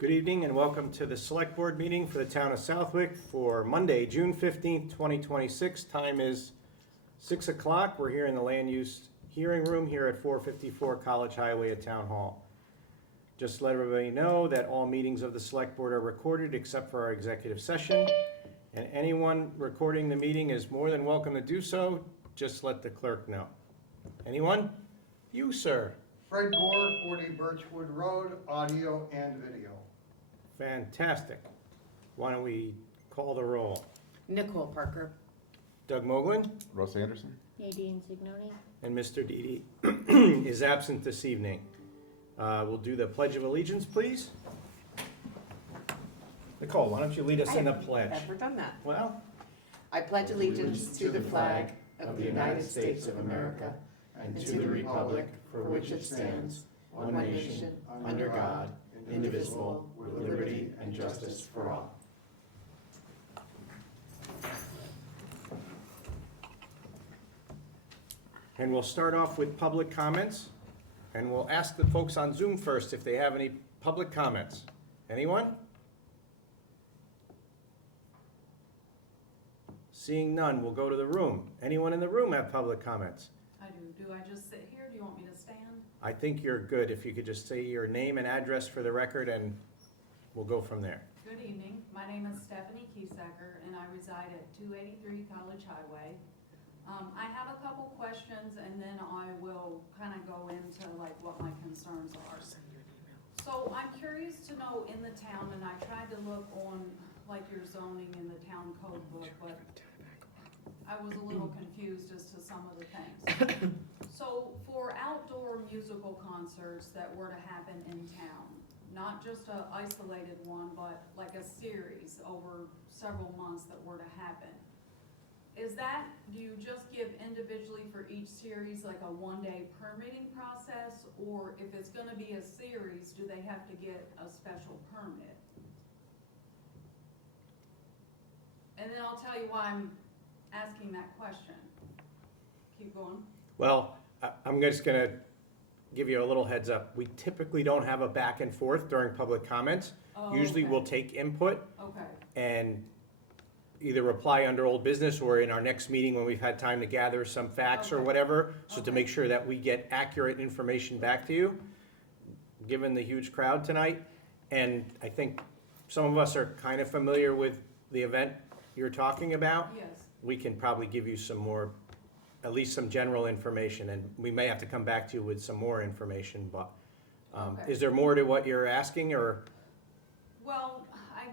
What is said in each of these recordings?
Good evening and welcome to the Select Board meeting for the Town of Southwick for Monday, June 15th, 2026. Time is 6 o'clock. We're here in the Land Use Hearing Room here at 454 College Highway at Town Hall. Just to let everybody know that all meetings of the Select Board are recorded except for our executive session. And anyone recording the meeting is more than welcome to do so. Just let the clerk know. Anyone? You, sir. Fred Gore, 40 Birchwood Road, audio and video. Fantastic. Why don't we call the roll? Nicole Parker. Doug Moglen Russ Anderson. Nadine Signoni. and Mr. Didi is absent this evening. We'll do the Pledge of Allegiance, please. Nicole, why don't you lead us in the pledge? Never done that. Well, I pledge allegiance to the flag of the United States of America and to the republic for which it stands, one nation, under God, indivisible, with liberty and justice for all. and we'll start off with public comments. And we'll ask the folks on Zoom first if they have any public comments. Anyone? Seeing none, we'll go to the room. Anyone in the room have public comments? I do. Do I just sit here? Do you want me to stand? I think you're good if you could just say your name and address for the record and we'll go from there. Good evening. My name is Stephanie Kiesacker and I reside at 283 College Highway. I have a couple questions and then I will kind of go into like what my concerns are. So I'm curious to know in the town, and I tried to look on like your zoning in the town code book, but I was a little confused as to some of the things. So for outdoor musical concerts that were to happen in town, not just a isolated one, but like a series over several months that were to happen, is that, do you just give individually for each series like a one-day permitting process? Or if it's gonna be a series, do they have to get a special permit? And then I'll tell you why I'm asking that question. Keep going. Well, I'm just gonna give you a little heads up. We typically don't have a back and forth during public comments. Oh, Usually okay. we'll take input Okay, and either reply under old business or in our next meeting when we've had time to gather some facts or Okay. whatever. So to Okay. make sure that we get accurate information back to you, given the huge crowd tonight. And I think some of us are kind of familiar with the event you're talking about. yes. We can probably give you some more, at least some general information, and we may have to come back to you with some more information, but Okay. is there more to what you're asking, or? Well,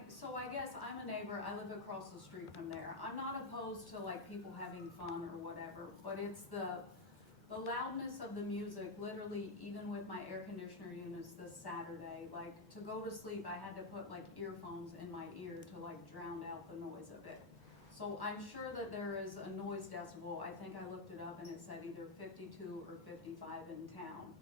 so I guess I'm a neighbor, I live across the street from there. I'm not opposed to like people having fun or whatever, but it's the loudness of the music, literally even with my air conditioner units this Saturday, like to go to sleep, I had to put like earphones in my ear to like drown out the noise of it. So I'm sure that there is a noise decibel, I think I looked it up and it said either 52 or 55 in town.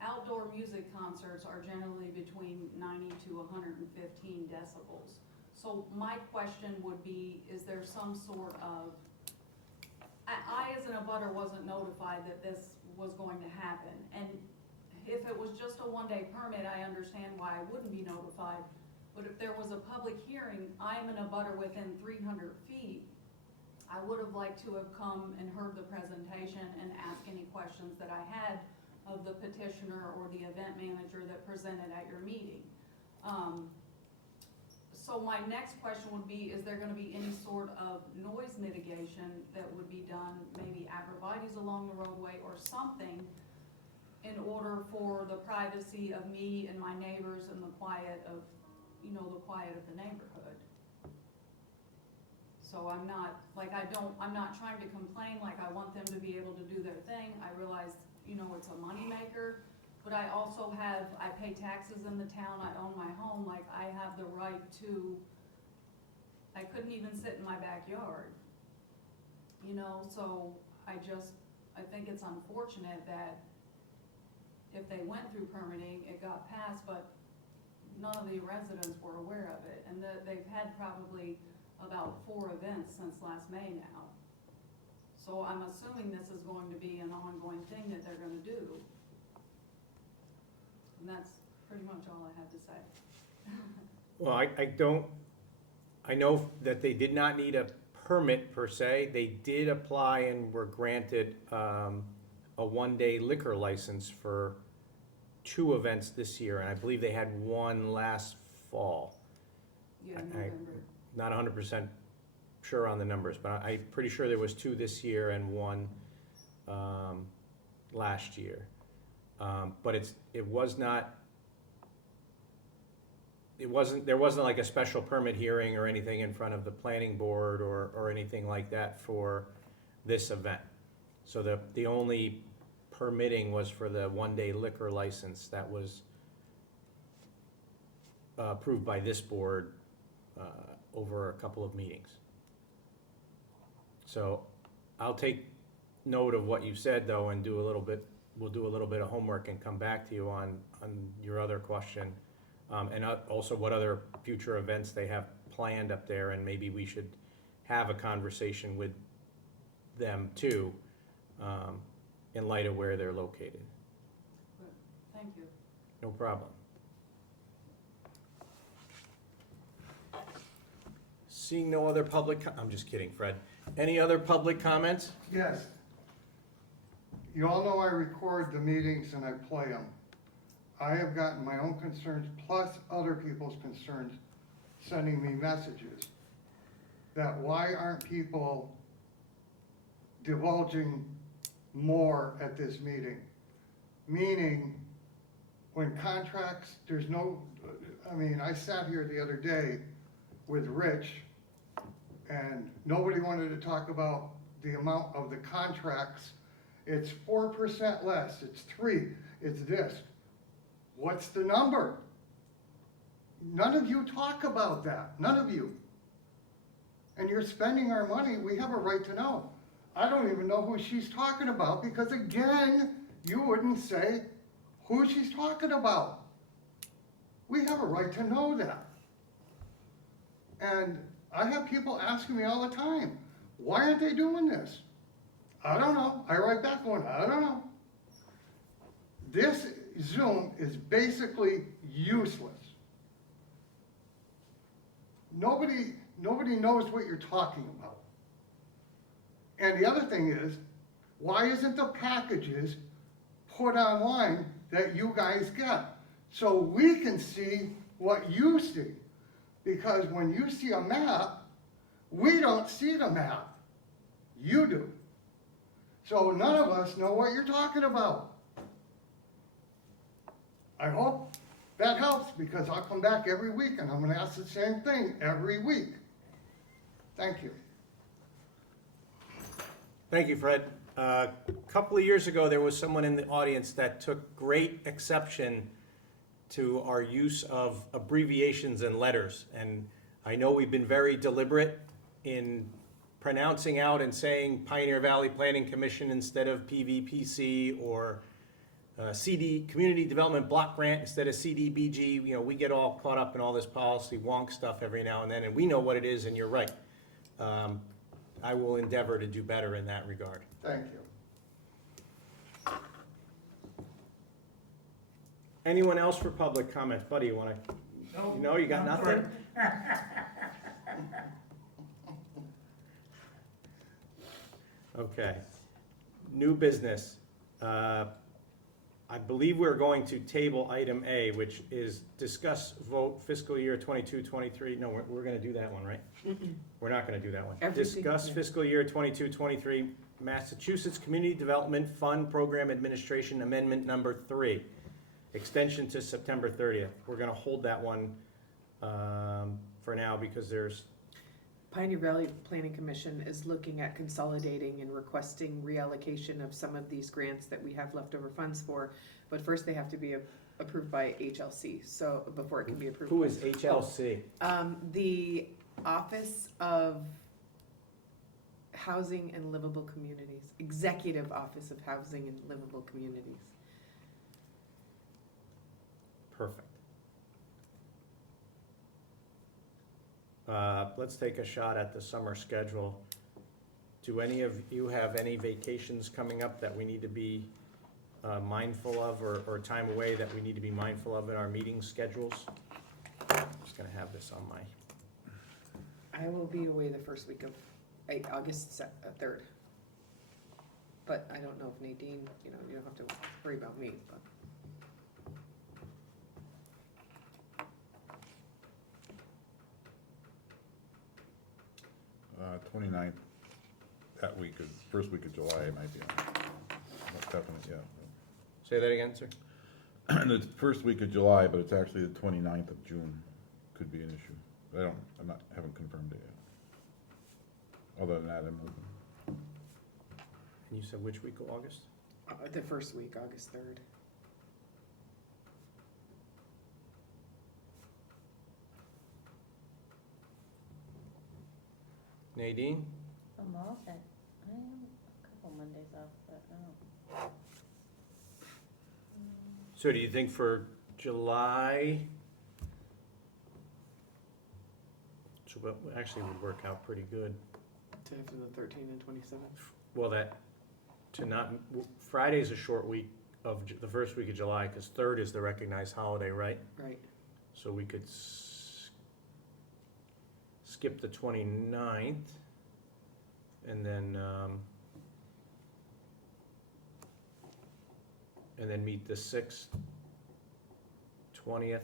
Outdoor music concerts are generally between 90 to 115 decibels. So my question would be, is there some sort of, I as an abutter wasn't notified that this was going to happen. And if it was just a one-day permit, I understand why I wouldn't be notified. But if there was a public hearing, I'm an abutter within 300 feet. I would have liked to have come and heard the presentation and asked any questions that I had of the petitioner or the event manager that presented at your meeting. So my next question would be, is there gonna be any sort of noise mitigation that would be done, maybe arborvitae's along the roadway or something, in order for the privacy of me and my neighbors and the quiet of, the quiet of the neighborhood? So I'm not, I'm not trying to complain, like I want them to be able to do their thing. I realize, it's a moneymaker, but I also I pay taxes in the town, I own my home, like I have the right to, I couldn't even sit in my backyard. So I think it's unfortunate that if they went through permitting, it got passed, but none of the residents were aware of it. And they've had probably about 4 events since last May now. So I'm assuming this is going to be an ongoing thing that they're gonna do. And that's pretty much all I have to say. Well, I know that they did not need a permit per se. They did apply and were granted a one-day liquor license for 2 events this year, and I believe they had one last fall. Yeah, I- November. Not 100% sure on the numbers, but I'm pretty sure there was 2 this year and 1 last year. But there wasn't like a special permit hearing or anything in front of the planning board or anything like that for this event. So the only permitting was for the one-day liquor license that was approved by this board over a couple of meetings. So I'll take note of what you said though and we'll do a little bit of homework and come back to you on your other question. And also what other future events they have planned up there, and maybe we should have a conversation with them too, in light of where they're located. Good. Thank you. No problem. Seeing no other I'm just kidding, Fred. Any other public comments? Yes. You all know I record the meetings and I play them. I have gotten my own concerns plus other people's concerns sending me messages that why aren't people divulging more at this meeting? Meaning, when contracts, I sat here the other day with Rich and nobody wanted to talk about the amount of the contracts. It's 4% less, it's 3, it's this. What's the number? None of you talk about that, none of you. And you're spending our money, we have a right to know. I don't even know who she's talking about because again, you wouldn't say who she's talking about. We have a right to know that. And I have people asking me all the time, why aren't they doing this? I don't know. I write back going, I don't know. This Zoom is basically useless. Nobody knows what you're talking about. And the other thing is, why isn't the packages put online that you guys get? So we can see what you see. Because when you see a map, we don't see the map. You do. So none of us know what you're talking about. I hope that helps because I'll come back every week and I'm going to ask the same thing every week. Thank you. Thank you, Fred. A couple of years ago, there was someone in the audience that took great exception to our use of abbreviations and letters. And I know we've been very deliberate in pronouncing out and saying Pioneer Valley Planning Commission instead of PVPC, or CD, Community Development Block Grant instead of CDBG. You know, we get all caught up in all this policy wonk stuff every now and then, and we know what it is, and you're right. I will endeavor to do better in that regard. Thank you. Anyone else for public comments? Buddy, you wanna, you got nothing? Okay. New business. I believe we're going to table item A, which is discuss vote fiscal year 22-23. No, we're gonna do that one, right? We're not gonna do that one. Everything, Discuss yeah. fiscal year 22-23 Massachusetts Community Development Fund Program Administration Amendment Number 3. Extension to September 30th. We're gonna hold that one for now because there's, Pioneer Valley Planning Commission is looking at consolidating and requesting reallocation of some of these grants that we have leftover funds for, but first they have to be approved by HLC, so before it can be approved. who is HLC? The Office of Housing and Livable Communities, Executive Office of Housing and Livable Communities. Perfect. Let's take a shot at the summer schedule. Do any of you have any vacations coming up that we need to be mindful of, or time away that we need to be mindful of in our meeting schedules? I just gonna have this on my, I will be away the first week of August 3rd. But I don't know if Nadine, you don't have to worry about me, but. 29th, that week, first week of July, it might be on. Most definitely, yeah. say that again, sir? It's first week of July, but it's actually the 29th of June, could be an issue. Haven't confirmed it yet. Other than that, I'm open. And you said which week of August? The first week, August 3rd. Nadine? I'm all set. I have a couple Mondays off, but I don't. So do you think for July? So what actually would work out pretty good. To after the 13th and 27th. Well, Friday's a short week of the first week of July, because 3rd is the recognized holiday, right? Right. So we could skip the 29th, and then meet the 6th, 20th,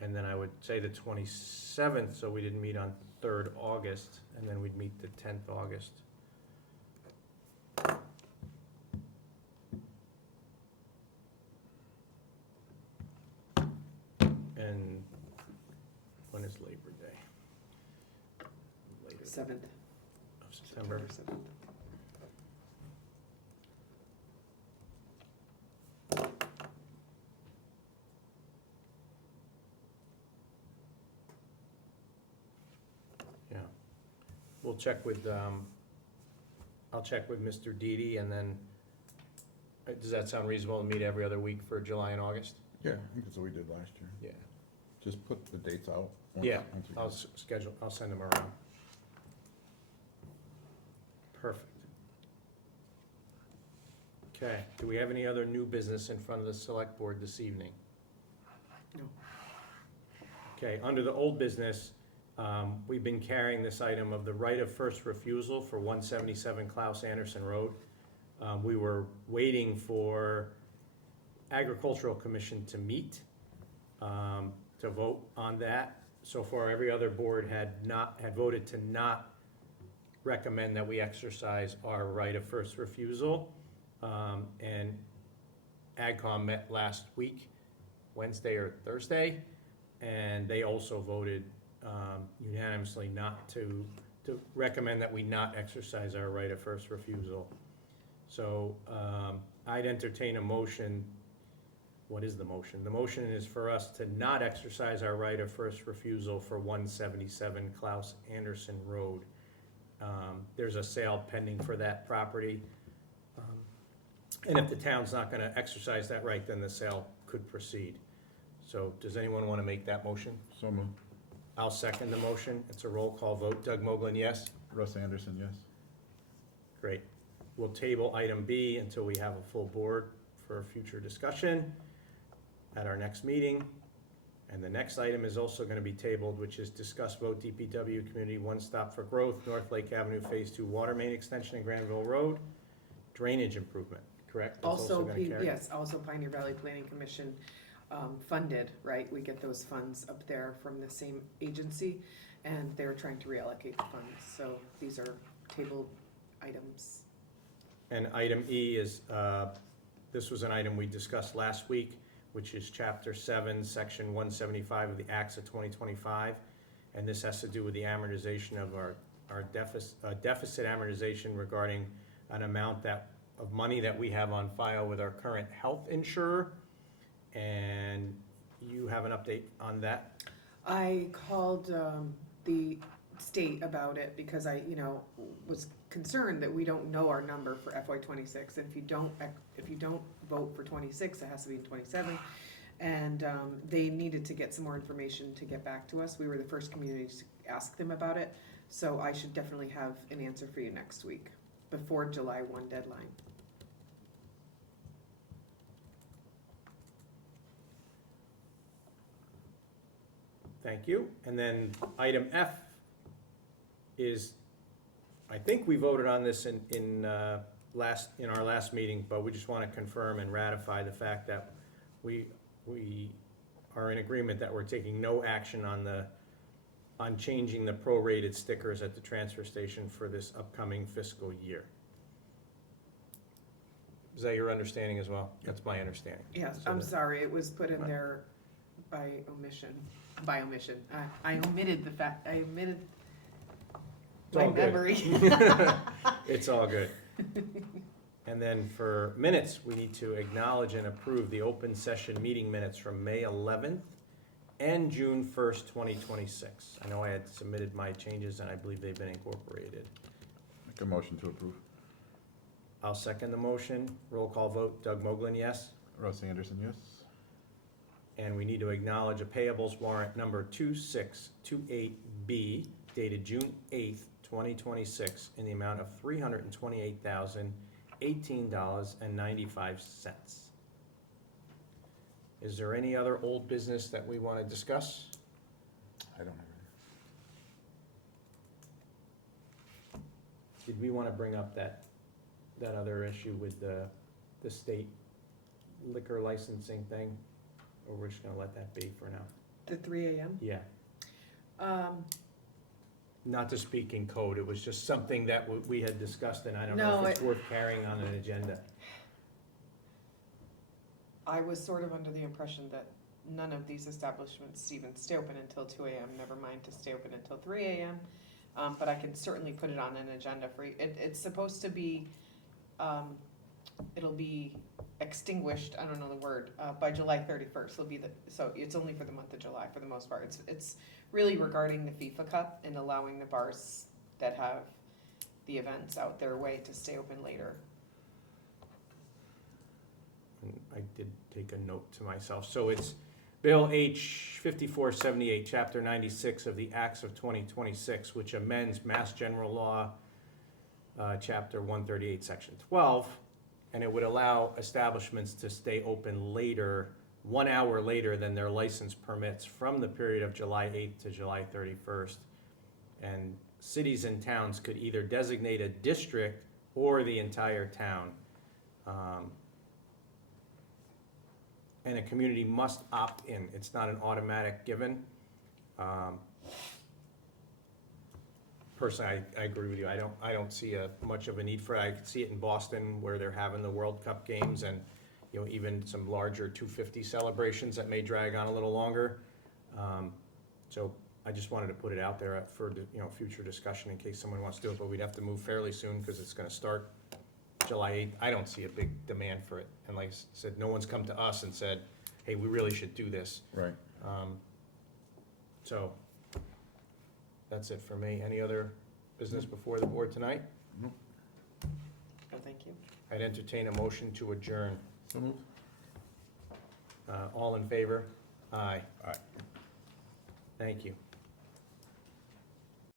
and then I would say the 27th, so we didn't meet on 3rd August, and then we'd meet the 10th August. And when is Labor Day? Later 7th. of September. 7th. Yeah. We'll check with, I'll check with Mr. Didi, and then, does that sound reasonable to meet every other week for July and August? Yeah, I think that's what we did last year. Yeah. Just put the dates out. once- Yeah, once we- I'll send them around. Perfect. Okay, do we have any other new business in front of the select board this evening? No. Okay, under the old business, we've been carrying this item of the right of first refusal for 177 Klaus Anderson Road. We were waiting for Agricultural Commission to meet, to vote on that. So far, every other board had voted to not recommend that we exercise our right of first refusal. And AgCom met last week, Wednesday or Thursday, and they also voted unanimously not to recommend that we not exercise our right of first refusal. So I'd entertain a motion. What is the motion? The motion is for us to not exercise our right of first refusal for 177 Klaus Anderson Road. There's a sale pending for that property. And if the town's not gonna exercise that right, then the sale could proceed. So does anyone wanna make that motion? So moved. I'll second the motion. It's a roll call vote. Doug Moglen, yes? Russ Anderson, yes. Great. We'll table item B until we have a full board for future discussion at our next meeting. And the next item is also gonna be tabled, which is discuss vote DPW Community One Stop for Growth, North Lake Avenue Phase 2 Water Main Extension in Granville Road, drainage improvement, correct? That's Also, gonna carry? yes, also Pioneer Valley Planning Commission funded, right? We get those funds up there from the same agency, and they're trying to reallocate the funds. So these are tabled items. And item E is, this was an item we discussed last week, which is Chapter 7, Section 175 of the Acts of 2025. And this has to do with the amortization of our deficit amortization regarding an amount of money that we have on file with our current health insurer. And you have an update on that? I called the state about it because I, was concerned that we don't know our number for FY '26. If you don't vote for '26, it has to be in '27. And they needed to get some more information to get back to us. We were the first community to ask them about it. So I should definitely have an answer for you next week, before July 1 deadline. Thank you. And then item F is, I think we voted on this in our last meeting, but we just want to confirm and ratify the fact that we are in agreement that we're taking no action on changing the prorated stickers at the transfer station for this upcoming fiscal year. Is that your understanding as well? That's my understanding. Yes, So I'm that- sorry, it was put in Right. there by omission. I omitted the fact, I omitted It's my all good. memory. It's all good. And then for minutes, we need to acknowledge and approve the open session meeting minutes from May 11th and June 1st, 2026. I know I had submitted my changes and I believe they've been incorporated. Make a motion to approve. I'll second the motion. Roll call vote. Doug Moglen, yes? Russ Anderson, yes? And we need to acknowledge a payables warrant number 2628B dated June 8th, 2026 in the amount of $328,018.95. Is there any other old business that we want to discuss? I don't have Did we want to bring up that other issue with the state liquor licensing thing? Or we're just gonna let that be for now? The 3 AM? Yeah, not to speak in code, it was just something that we had discussed, and I don't know No, if it's worth carrying on an agenda. I was sort of under the impression that none of these establishments even stay open until 2 AM, never mind to stay open until 3 AM. But I can certainly put it on an agenda for you. It's supposed to be, it'll be extinguished, I don't know the word, by July 31st. So it's only for the month of July for the most part. It's really regarding the FIFA Cup and allowing the bars that have the events out their way to stay open later. And I did take a note to myself, so it's Bill H 5478, Chapter 96 of the Acts of 2026, which amends Mass General Law, Chapter 138, Section 12, and it would allow establishments to stay open later, 1 hour later than their license permits from the period of July 8th to July 31st. And cities and towns could either designate a district or the entire town. And a community must opt in. It's not an automatic given. Personally, I agree with you. I don't see much of a need for it. I could see it in Boston where they're having the World Cup games and, you know, even some larger 250 celebrations that may drag on a little longer. So I just wanted to put it out there for, you know, future discussion in case someone wants to do it, but we'd have to move fairly soon because it's gonna start July 8th. I don't see a big demand for it. And like I said, no one's come to us and said, hey, we really should do this. Right. So that's it for me. Any other business before the board tonight? No, thank you. I'd entertain a motion to adjourn. So moved. All in favor? Aye. Aye. Thank you.